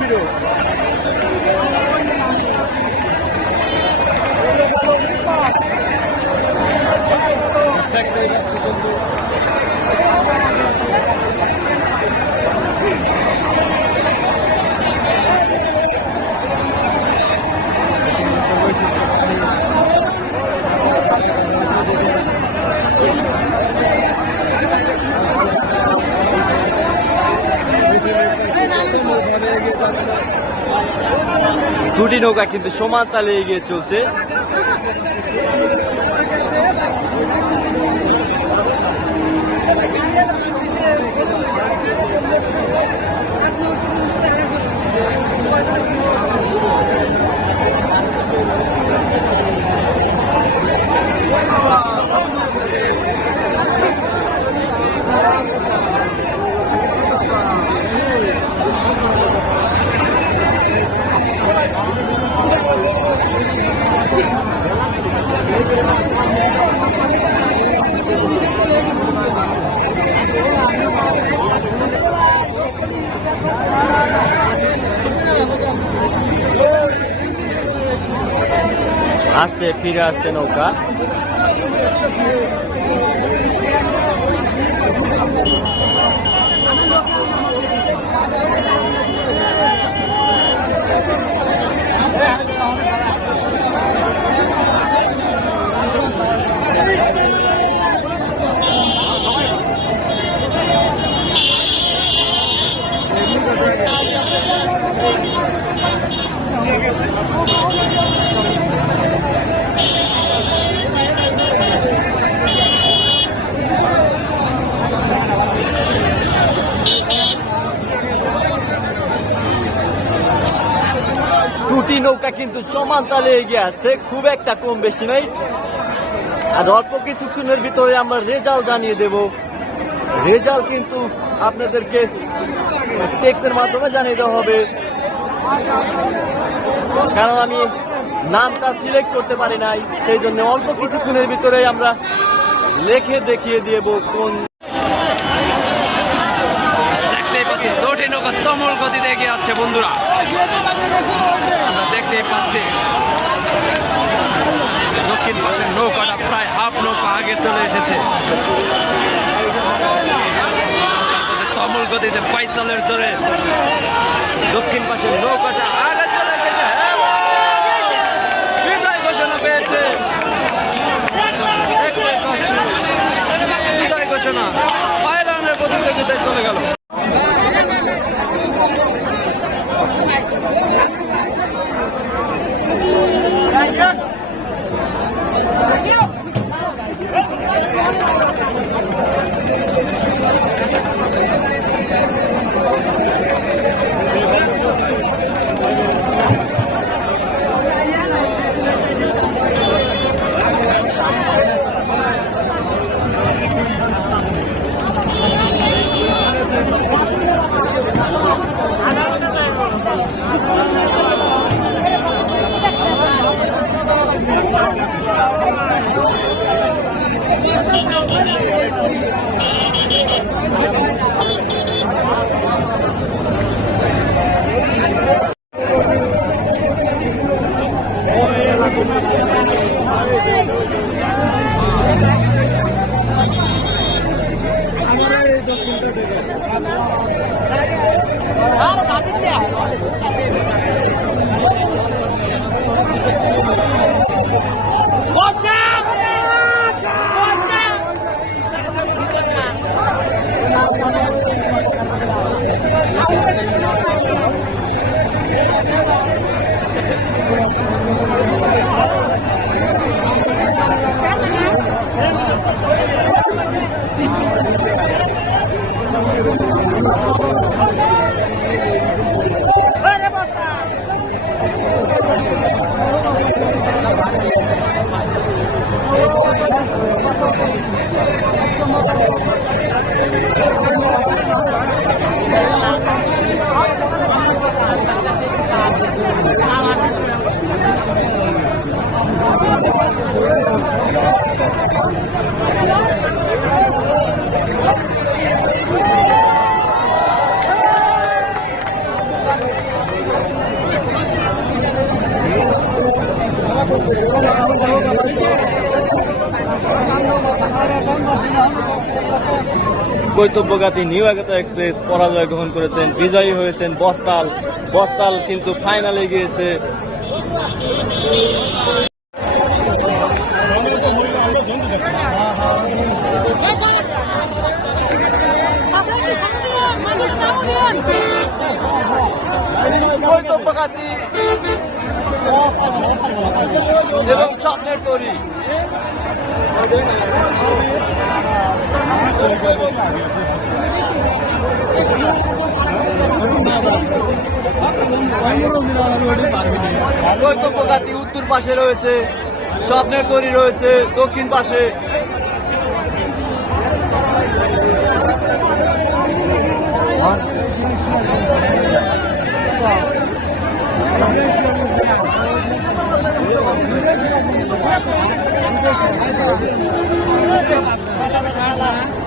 Ramiro. দুটি নৌকা কিন্তু সমান তালে এগিয়ে চলছে। আসছে ফিরে আসছে নৌকা দুটি নৌকা কিন্তু সমান তালে এগিয়ে আসছে খুব একটা কম বেশি নয় আর অল্প কিছুক্ষণের ভিতরে আমরা রেজাল্ট জানিয়ে দেব। রেজাল্ট কিন্তু আপনাদেরকে টেক্সের মাধ্যমে জানিয়ে দেওয়া হবে। কারণ আমি নামটা সিলেক্ট করতে পারি নাই, সেই জন্য অল্প কিছুক্ষণের ভিতরে আমরা লেখে দেখিয়ে দেব কোন দেখতেই পাচ্ছি দুটি নৌকা তমল গতিতে এগিয়ে যাচ্ছে বন্ধুরা। দেখতেই পাচ্ছি। দক্ষিণ পাশের নৌকাটা প্রায় হাফ নৌকা আগে চলে এসেছে। তমল গতিতে পাইসালের জোরে দক্ষিণ পাশের নৌকাটা আগে চলে এসেছে। হ্যাঁ বিজয় ঘোষণা পেয়েছে। বিজয় ঘোষণা পাইলনের প্রতিযোগিতায় চলে গেল। কৈতব্যগাতি নিউ একতা এক্সপ্রেস পরাজয় গ্রহণ করেছেন, বিজয়ী হয়েছেন বস্তাল। বস্তাল কিন্তু ফাইনালে গিয়েছে। এবং স্বপ্নের তৈরি। কৈতব্যগাতি উত্তর পাশে রয়েছে স্বপ্নের তৈরি রয়েছে দক্ষিণ পাশে।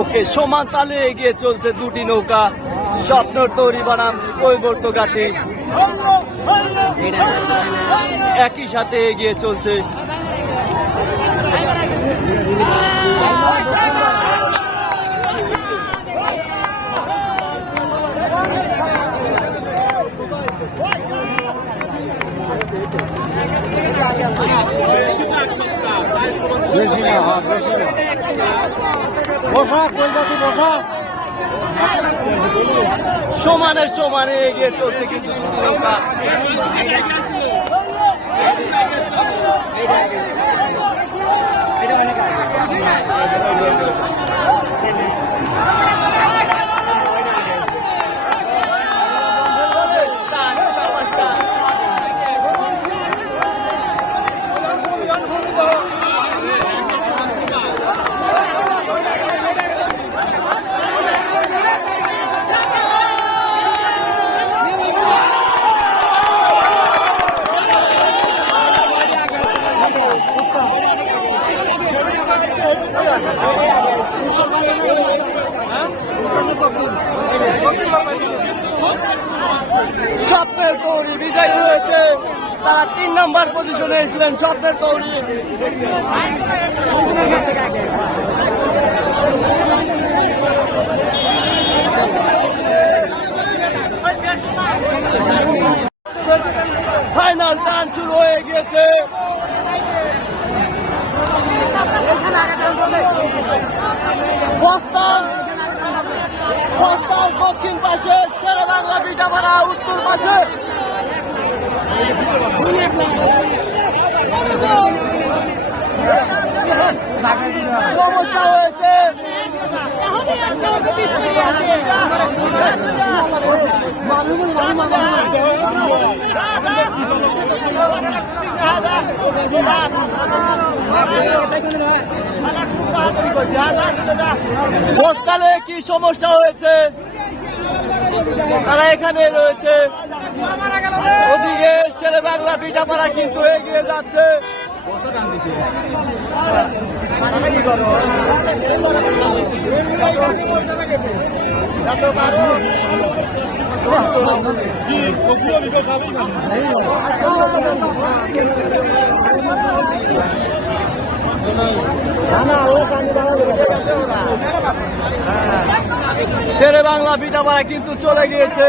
ওকে সমান তালে এগিয়ে চলছে দুটি নৌকা। স্বপ্নর তৈরি বানাম কৈবর্ত ঘাটি একই সাথে এগিয়ে চলছে। বেশি না। বসা কলকাতি বসা। সমানে সমানে এগিয়ে চলছে কিন্তু দুটি নৌকা তৌরি বিজয়ী হয়েছে। তারা তিন নম্বর পজিশনে এসেছিলেন, স্বপ্নের তৌরি ফাইনাল টান শুরু হয়ে গিয়েছে। দক্ষিণ পাশে, ছেড়ে বাংলা বিটাপাড়া উত্তর পাশে। সমস্যা বস্তালে কি সমস্যা হয়েছে? তারা এখানে রয়েছে। ওদিকে শেরে বাংলা পিঠাপাড়া কিন্তু এগিয়ে যাচ্ছে। শেরে বাংলা পিঠাপাড়া কিন্তু চলে গিয়েছে।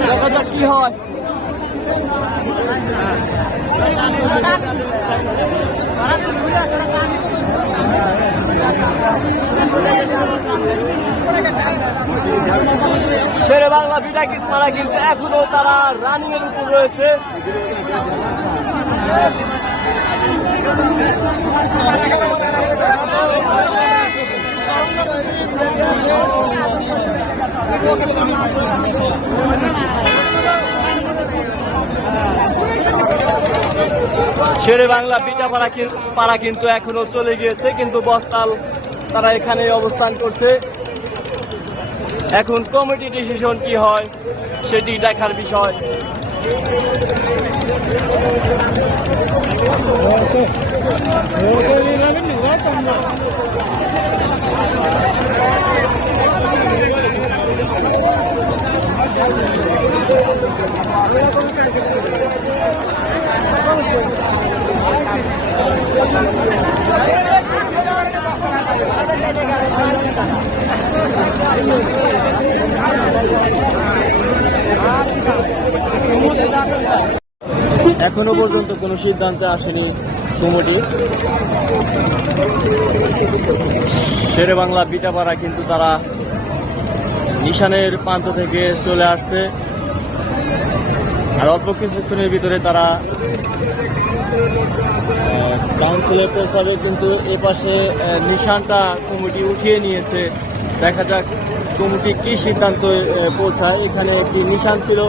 দেখা যাক কি হয়। শেরে বাংলা বিটা মারা কিন্তু এখনও তারা রানিং এর উপর রয়েছে। শেরে বাংলা পিঠা পাড়া কি- পাড়া কিন্তু এখনও চলে গিয়েছে, কিন্তু বস্তাল তারা এখানে অবস্থান করছে। এখন কমিটি ডিসিশন কি হয়, সেটি দেখার বিষয়। এখনও পর্যন্ত কোনো সিদ্ধান্তে আসেনি কমিটি। শেরে বাংলা পিঠাপাড়া কিন্তু তারা নিশানের প্রান্ত থেকে চলে আসছে। আর অল্প কিছুক্ষণের ভিতরে তারা কাউন্সিলে পৌঁছাবে, কিন্তু এ পাশে নিশানটা কমিটি উঠিয়ে নিয়েছে। দেখা যাক কমিটি কি সিদ্ধান্ত পৌঁছায়। এখানে একটি নিশান ছিল,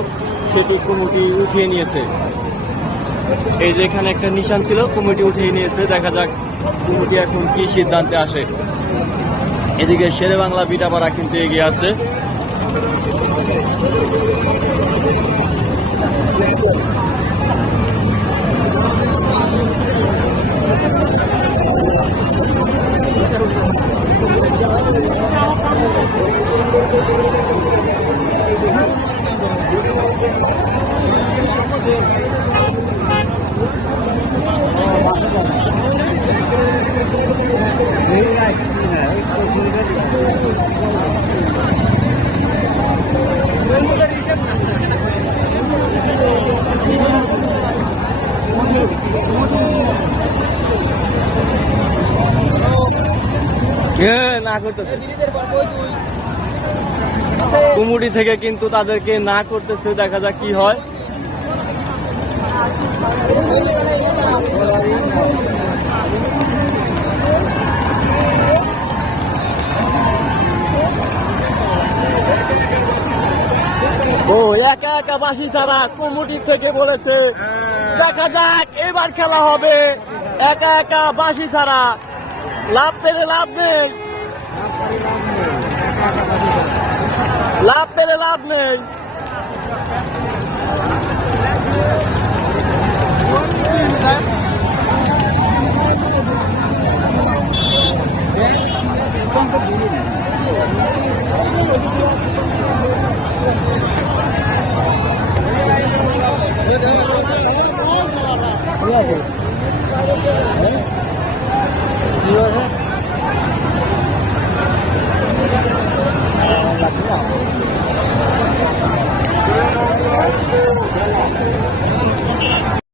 সেটি কমিটি উঠিয়ে নিয়েছে। এই যে এখানে একটা নিশান ছিল, কমিটি উঠিয়ে নিয়েছে। দেখা যাক কমিটি এখন কি সিদ্ধান্তে আসে। এদিকে শেরে বাংলা বিটাপাড়া কিন্তু এগিয়ে আছে হ্যাঁ, না করতেছে। কুমুটি থেকে কিন্তু তাদেরকে না করতেছে দেখা যাক কি হয়। ও একা একা বাসি ছাড়া কুমুটি থেকে বলেছে দেখা যাক এবার খেলা হবে। একা একা বাসি ছাড়া। লাভ পেলে লাভ নেই। লাভ পেলে লাভ নেই Thank.